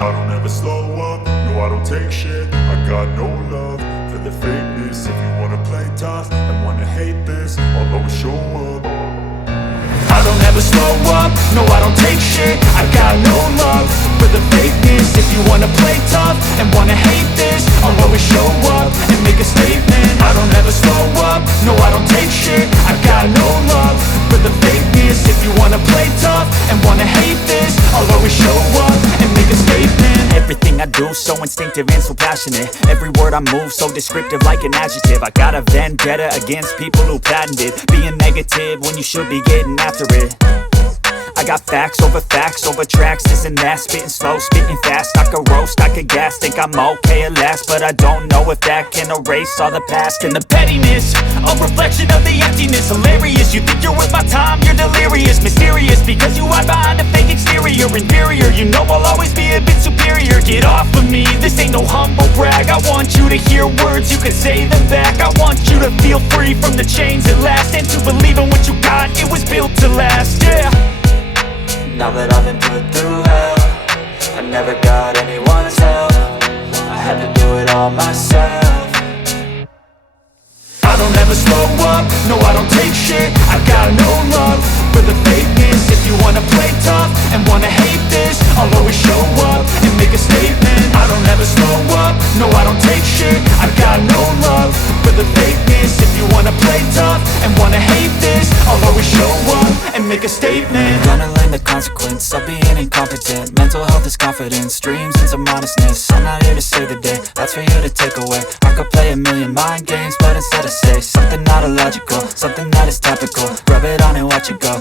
I don't ever slow up, no I don't take shit. I got no love for the fakeness. If you wanna play tough and wanna hate this, I'll always show up. I don't ever slow up, no I don't take shit. I got no love for the fakeness. If you wanna play tough and wanna hate this, I'll always show up and make a statement. I don't ever slow up, no I don't take shit. I got no love for the fakeness. If you wanna play tough and wanna hate this, I'll always show up and make a statement. Everything I do so instinctive and so passionate. Every word I move so descriptive like an adjective. I got a vendetta against people who patented being negative when you should be getting after it. I got facts over tracks, this and that. Spitting slow, spitting fast, I could roast, I could gas. Think I'm okay at last, but I don't know if that can erase all the past. And the pettiness, a reflection of the emptiness. Hilarious, you think you're worth my time, you're delirious. Mysterious, because you hide behind a fake exterior. Inferior, you know I'll always be a bit superior. Get off of me, this ain't no humble brag. I want you to hear words, you can say them back. I want you to feel free from the chains at last, and to believe in what you got, it was built to last, yeah. Now that I've been put through hell, I never got anyone's help. I had to do it all myself. I don't ever slow up, no I don't take shit. I got no love for the fakeness. If you wanna play tough and wanna hate this, I'll always show up and make a statement. I don't ever slow up, no I don't take shit. I got no love for the fakeness. If you wanna play tough and wanna hate this, I'll always show up and make a statement. Gonna learn the consequence of being incompetent. Mental health is confidence, dreams and some honestness. I'm not here to save the day, that's for you to take away. I could play a million mind games, but instead I say something not illogical, something that is topical. Rub it on and watch it go,